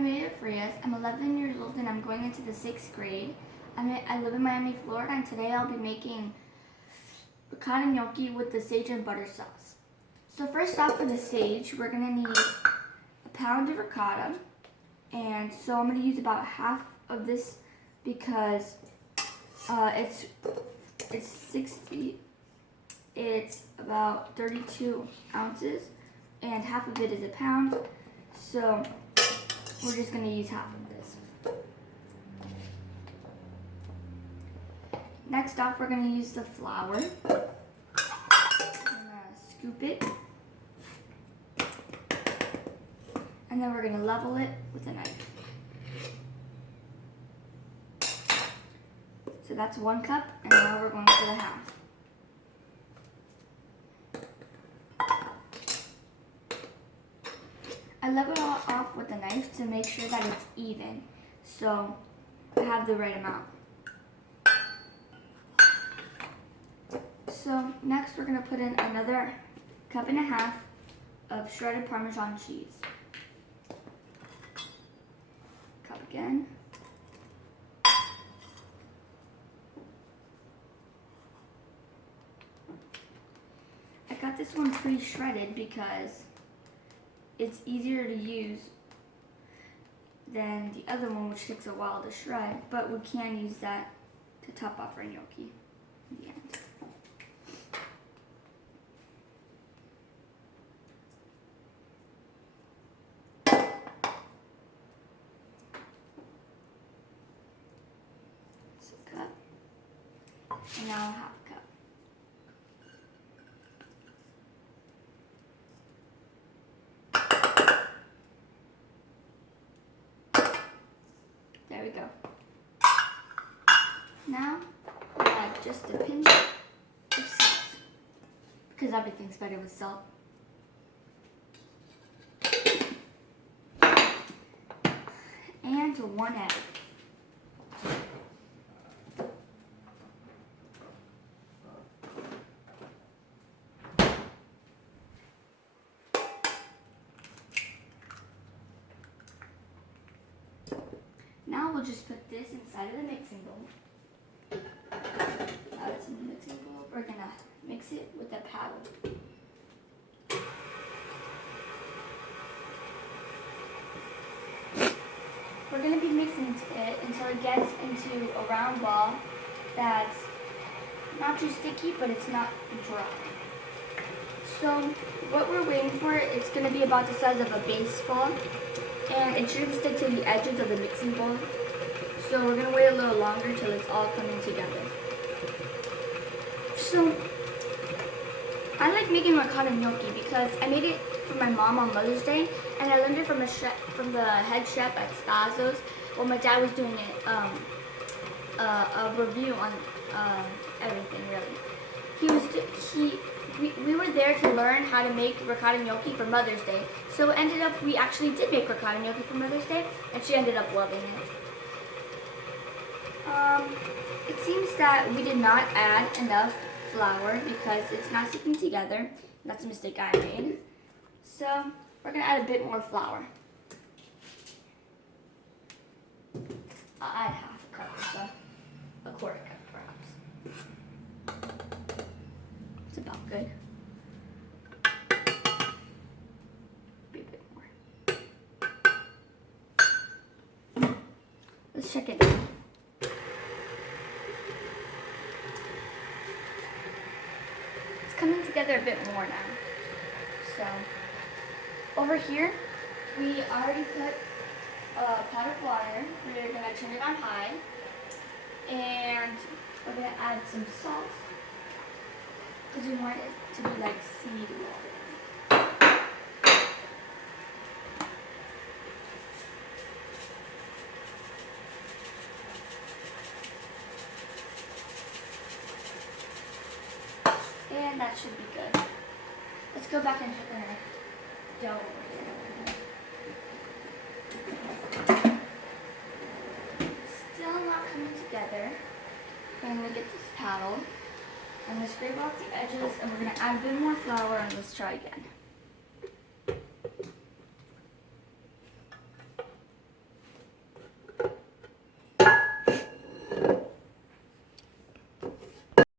Amelia Frias. I'm 11 years old and I'm going into the 6th grade. I live in Miami, Florida, and today I'll be making ricotta gnocchi with the sage and butter sauce. So first off, for the sage, we're going to need a pound of ricotta. And so I'm going to use about half of this because it's about 32 ounces and half of it is a pound. So we're just going to use half of this. Next off, we're going to use the flour. I'm going to scoop it. And then we're going to level it with a knife. So that's 1 cup, and now we're going for the half. I level it all off with a knife to make sure that it's even, so I have the right amount. So next we're going to put in another 1.5 cups of shredded Parmesan cheese. Cup again. I got this one pre-shredded because it's easier to use than the other one, which takes a while to shred, but we can use that to top off our gnocchi in the end. So a cup, and now 1/2 cup. There we go. Now, we add just a pinch of salt, because everything's better with salt. And 1 egg. Now we'll just put this inside of the mixing bowl. It's in the mixing bowl. We're gonna mix it with a paddle. We're gonna be mixing it until it gets into a round ball that's not too sticky, but it's not dry. So what we're waiting for, it's gonna be about the size of a baseball. And it shouldn't stick to the edges of the mixing bowl. So we're going to wait a little longer till it's all coming together. So I like making ricotta gnocchi because I made it for my mom on Mother's Day, and I learned it from the head chef at Stazos while my dad was doing a review on everything really. We were there to learn how to make ricotta gnocchi for Mother's Day. So it ended up, we actually did make ricotta gnocchi for Mother's Day, and she ended up loving it. It seems that we did not add enough flour because it's not sticking together. That's a mistake I made. So we're going to add a bit more flour. I'll add 1/2 cup or so, a 1/4 cup perhaps. It's about good. Be a bit more. Let's check it out. It's coming together a bit more now. So over here, we already put a pot of water. We're going to turn it on high. And we're going to add some salt, because we want it to be like seed water. And that should be good. Let's go back and check our dough over here. It's still not coming together. I'm going to get this paddle. I'm going to scrape off the edges, and we're going to add a bit more flour, and let's try again.